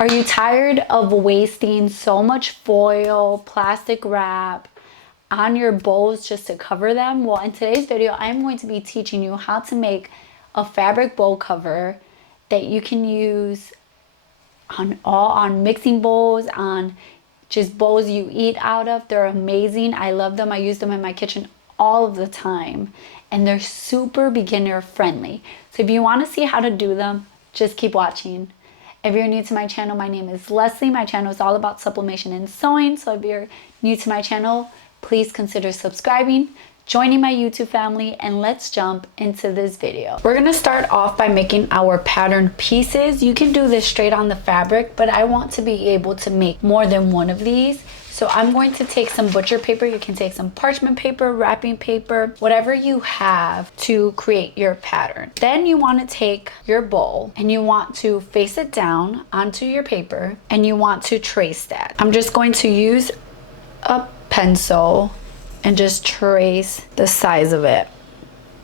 Are you tired of wasting so much foil, plastic wrap on your bows just to cover them? Well, in today's video, I'm going to be teaching you how to make a fabric bow cover that you can use on mixing bowls, on just bowls you eat out of. They're amazing. I love them. I use them in my kitchen all of the time, and they're super beginner friendly. So if you want to see how to do them, just keep watching. If you're new to my channel, my name is Leslie. My channel is all about sublimation and sewing. So if you're new to my channel, please consider subscribing, joining my YouTube family, and let's jump into this video. We're gonna start off by making our pattern pieces. You can do this straight on the fabric, but I want to be able to make more than one of these. So I'm going to take some butcher paper. You can take some parchment paper, wrapping paper, whatever you have to create your pattern. Then you want to take your bowl and you want to face it down onto your paper and you want to trace that. I'm just going to use a pencil and just trace the size of it.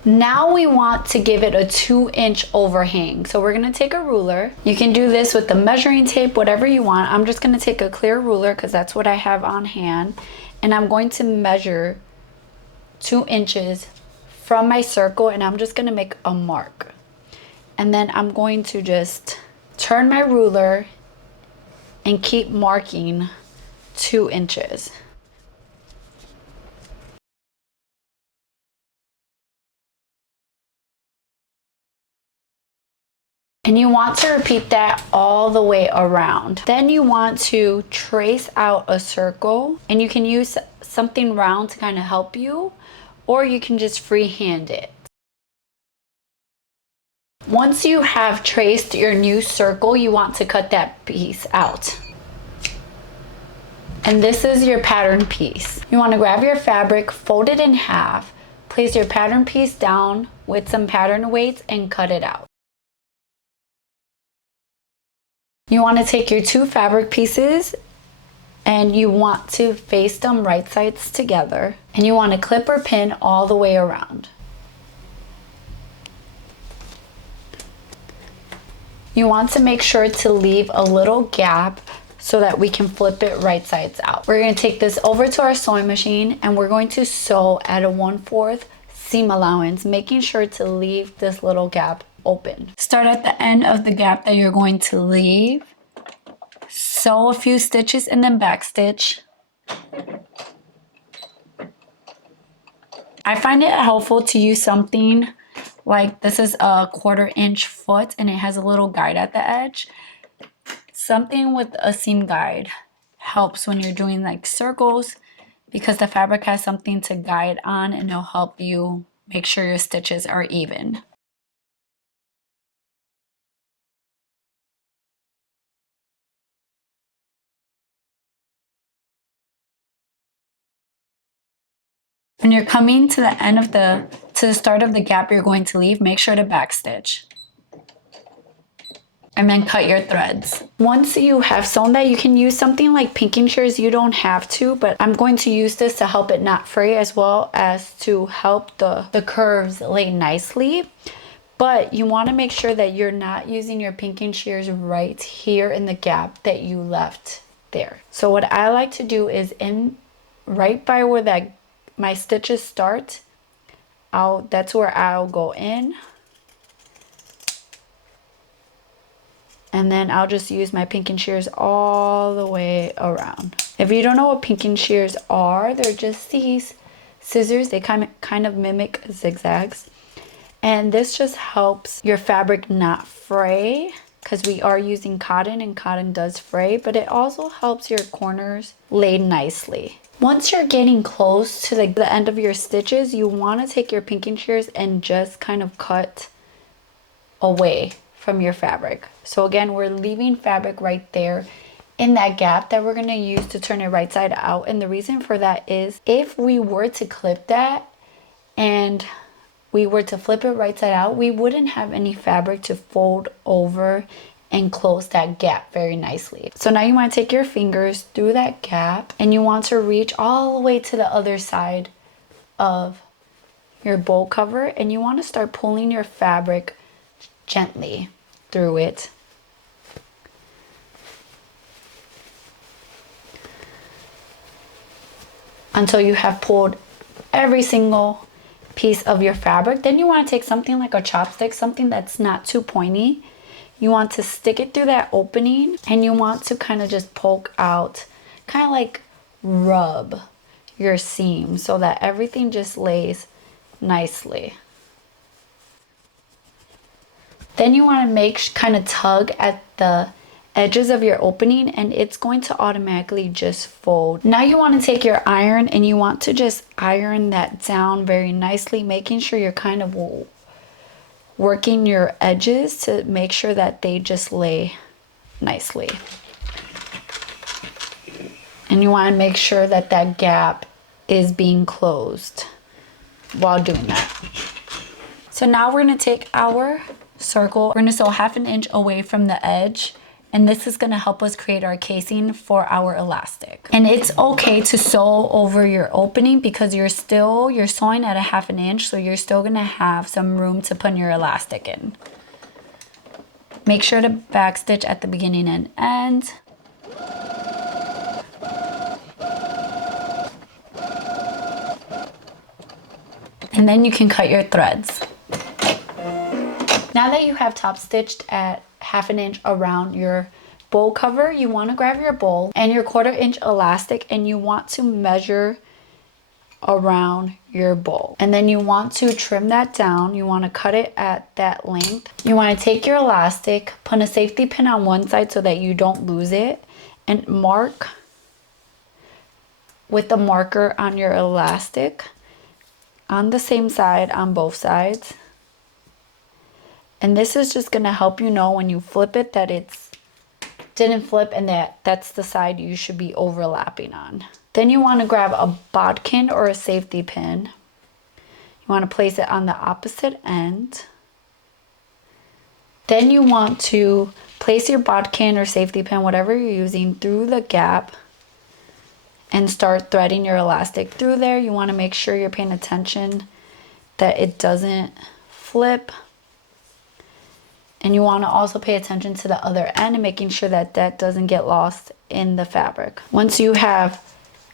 Now we want to give it a 2-inch overhang. So we're gonna take a ruler. You can do this with the measuring tape, whatever you want. I'm just gonna take a clear ruler because that's what I have on hand. And I'm going to measure 2 inches from my circle, and I'm just gonna make a mark. And then I'm going to just turn my ruler and keep marking 2 inches. And you want to repeat that all the way around. Then you want to trace out a circle, and you can use something round to kind of help you, or you can just freehand it. Once you have traced your new circle, you want to cut that piece out. And this is your pattern piece. You want to grab your fabric, fold it in half, place your pattern piece down with some pattern weights, and cut it out. You want to take your 2 fabric pieces and you want to face them right sides together, and you want to clip or pin all the way around. You want to make sure to leave a little gap so that we can flip it right sides out. We're going to take this over to our sewing machine and we're going to sew at a 1/4 seam allowance, making sure to leave this little gap open. Start at the end of the gap that you're going to leave. Sew a few stitches and then backstitch. I find it helpful to use something like this is a 1/4 inch foot and it has a little guide at the edge. Something with a seam guide helps when you're doing like circles because the fabric has something to guide on, and it'll help you make sure your stitches are even. When you're coming to the end of the start of the gap you're going to leave, make sure to backstitch. And then cut your threads. Once you have sewn that, you can use something like pinking shears. You don't have to, but I'm going to use this to help it not fray, as well as to help the curves lay nicely. But you want to make sure that you're not using your pinking shears right here in the gap that you left there. So what I like to do is right by where my stitches start, that's where I'll go in. And then I'll just use my pinking shears all the way around. If you don't know what pinking shears are, they're just these scissors. They kind of mimic zigzags. And this just helps your fabric not fray, because we are using cotton and cotton does fray, but it also helps your corners lay nicely. Once you're getting close to the end of your stitches, you want to take your pinking shears and just kind of cut away from your fabric. So again, we're leaving fabric right there in that gap that we're going to use to turn it right side out. And the reason for that is if we were to clip that and we were to flip it right side out, we wouldn't have any fabric to fold over and close that gap very nicely. So now you want to take your fingers through that gap and you want to reach all the way to the other side of your bowl cover, and you want to start pulling your fabric gently through it. until you have pulled every single piece of your fabric. Then you want to take something like a chopstick, something that's not too pointy. You want to stick it through that opening, and you want to kind of just poke out, kind of like rub your seam so that everything just lays nicely. Then you want to kind of tug at the edges of your opening, and it's going to automatically just fold. Now you want to take your iron and you want to just iron that down very nicely, making sure you're kind of working your edges to make sure that they just lay nicely. And you want to make sure that that gap is being closed while doing that. So now we're going to take our circle. We're going to sew 1/2 inch away from the edge, and this is going to help us create our casing for our elastic. And it's okay to sew over your opening because you're sewing at 1/2 inch, so you're still going to have some room to put your elastic in. Make sure to backstitch at the beginning and end. And then you can cut your threads. Now that you have top stitched at 1/2 inch around your bowl cover, you want to grab your bowl and your 1/4 inch elastic, and you want to measure around your bowl. And then you want to trim that down. You want to cut it at that length. You want to take your elastic, put a safety pin on one side so that you don't lose it, and mark with the marker on your elastic on the same side on both sides. And this is just going to help you know when you flip it that it's didn't flip and that's the side you should be overlapping on. Then you want to grab a bodkin or a safety pin. You want to place it on the opposite end. Then you want to place your bodkin or safety pin, whatever you're using, through the gap and start threading your elastic through there. You want to make sure you're paying attention that it doesn't flip. And you want to also pay attention to the other end and making sure that that doesn't get lost in the fabric. Once you have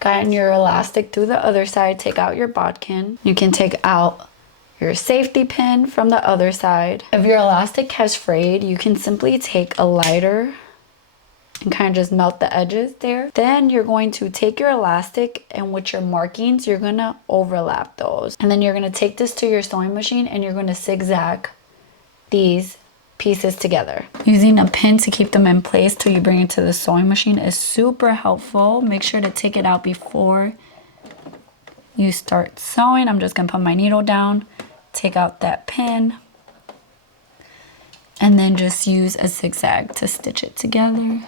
gotten your elastic through the other side, take out your bodkin. You can take out your safety pin from the other side. If your elastic has frayed, you can simply take a lighter and kind of just melt the edges there. Then you're going to take your elastic, and with your markings, you're going to overlap those. And then you're going to take this to your sewing machine and you're going to zigzag these pieces together. Using a pin to keep them in place till you bring it to the sewing machine is super helpful. Make sure to take it out before you start sewing. I'm just going to put my needle down, take out that pin, and then just use a zigzag to stitch it together.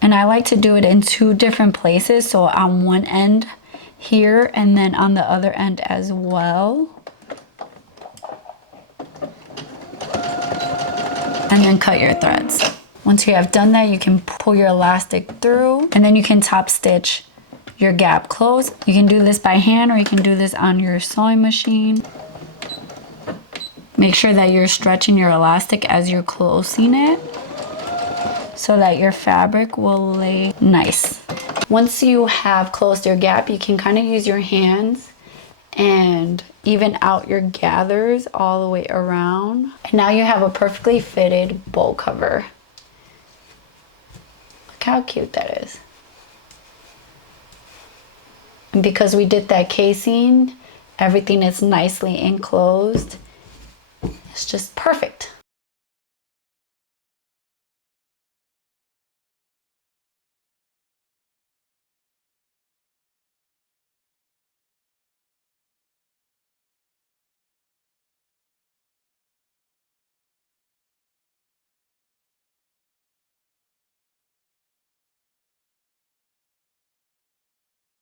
And I like to do it in 2 different places, so on one end here and then on the other end as well. And then cut your threads. Once you have done that, you can pull your elastic through, and then you can top stitch your gap closed. You can do this by hand or you can do this on your sewing machine. Make sure that you're stretching your elastic as you're closing it so that your fabric will lay nice. Once you have closed your gap, you can kind of use your hands and even out your gathers all the way around. And now you have a perfectly fitted bowl cover. Look how cute that is. And because we did that casing, everything is nicely enclosed. It's just perfect.